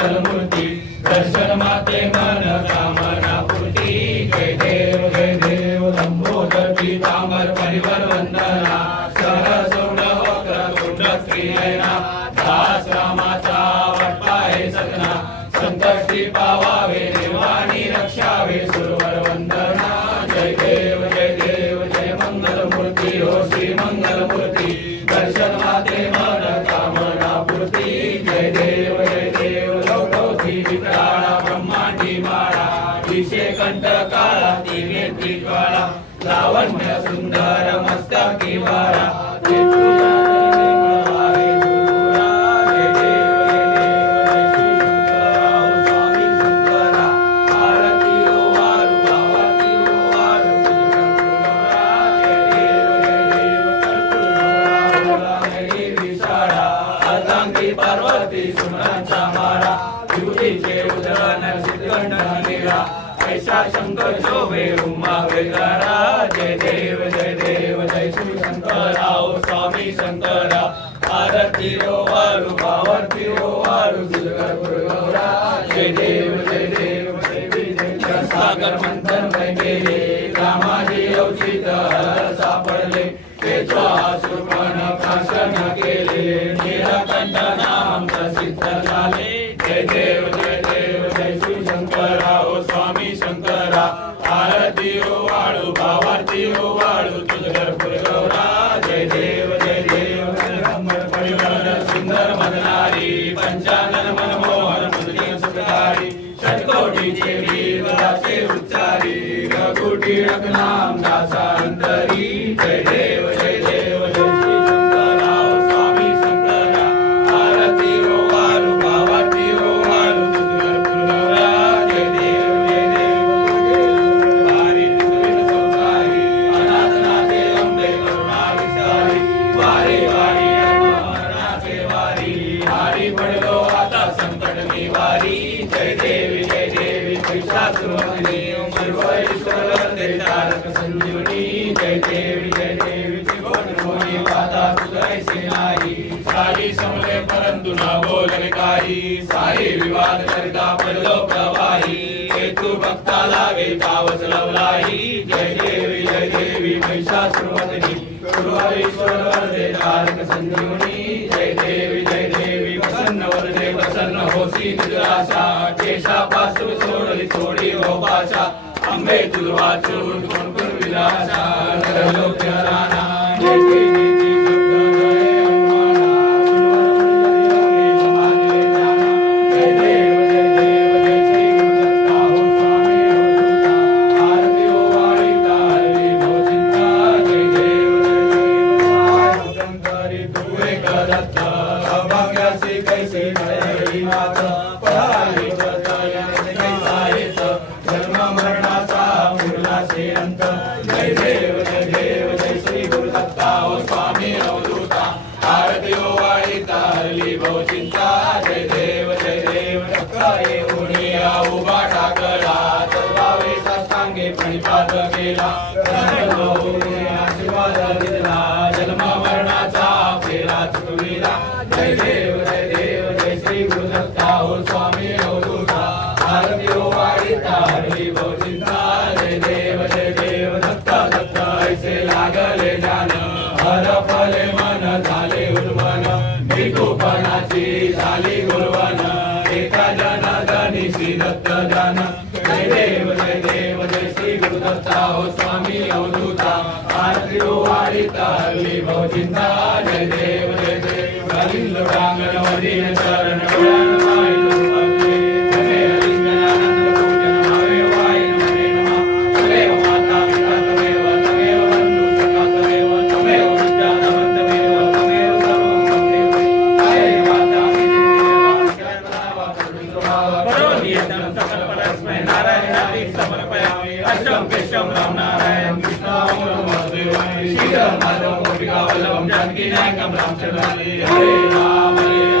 मंगलमूर्ती दर्शन माते मन कामना पूर्ती जय देव जय देव लंबोदर पीतांबर परिवर वंदना वक्र कुंड श्रीनयना दास रामाचा हे सजना संकष्टी पावावे देवानी रक्षावे सुरवर वंदना जय देव जय देव जय हो श्री मंगलमूर्ती दर्शन माते सुंदर मस्तकी वारा पार्वती सुमनाचा मारा. युवतीचे उदरण सिद्धगंड निळा ऐसा शंकर शोभे उमा वेदारा जय देव जय देव जय श्री शंकराव स्वामी शंकरा. आरती रो वारु पावर्ती रो वारु दुर्गा गुरुगौरा जय देव जय देव देवी जय सागर मंथन गेले रामाजी अवचित सापडले तेचा सुपण प्राशन केले शंकरा संजीवनी जय देवी जय देवी त्रिभुवन सारी समले परंतु ना बोलले काही सारे विवाद करता पडलो प्रवाही। हेतू भक्ताला वेतावच लवलाही। जय देवी जय देवी महिषासुरमर्दिनी गुरुहरीश्वर वरदे तारक संजीवनी। प्रसन्न होसी निराशा केशापासून सोडली थोडी हो पाशा अंबे तुझ कोण कोण विलासा लोक राणा ओ स्वामी अवधूता आरती ओ हरली तारली भवचिंता जय देव जय देव सकाळी उणिया उभा टाकला सर्वावे साष्टांगे प्रणिपात केला आशीर्वाद दिला जन्म मरणाचा फेरा चुकविला जय देव जय देव भिकुपणाची झाली गुरवन. एका जन धनी दत्त जन जय देव जय देव जय श्री गुरुदत्ता हो स्वामी अवधूता. आरती ओ वाळी तारली भवचिंता जय देव जय देव. हरिंद प्रांगण वदीन चरण. करोमि यतं सकलपरस्मै नारायणादि समर्पयामि अष्टं केशवं राम नारायण कृष्णामूलं वासुदेवाय श्रीरामाधवं गोपिकावल्लभं जानकीनायकं हरे राम हरे